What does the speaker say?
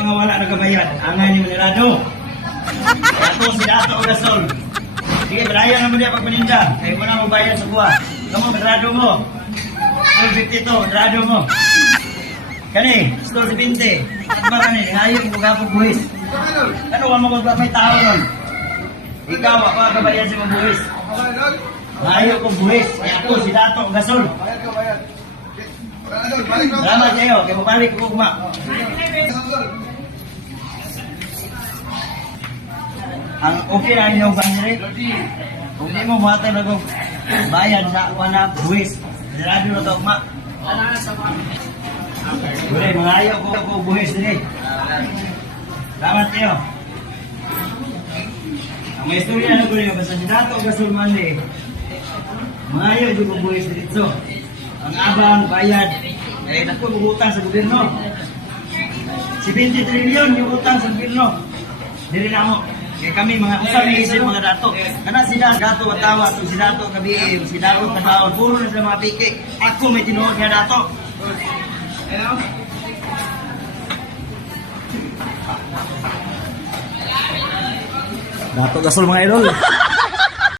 mga wala nagabayad. Angan yung nilado. Ako si Dato o Gasol. Sige, beraya naman niya pagpaninda. Kaya mo na magbayad sa buwan. Kamu, berado mo. Store 52, berado mo. Kani, store 20. At marami, ngayon, magapong buwis. Ano, wala mo may tao nun? Ikaw, ako ang kabayan sa mga buwis. Ngayon kong buwis. Kaya ako si Dato o Gasol. Salamat kayo, kaya mabalik ko kuma. Ang okay na inyong bandere, kung di mo buhatan na kong bayad sa wana buwis, radio na ito kuma. Wala, mga ayaw ko buwis din. Salamat kayo. Ang may istorya na ko rin, basta si Dato o Gasol Mandi, mga ayaw ko buwis dito. Ang abang bayad, eh naku, utang sa gobyerno. 70 trilyon yung utang sa gobyerno. Dili na mo. Kaya kami mga usap ni isip mga dato. Kana sila dato at tawa, si dato gabi, yung si dato katawag, puro na sila mga piki. Ako may tinuod nga dato. Dato Gasol mga idol.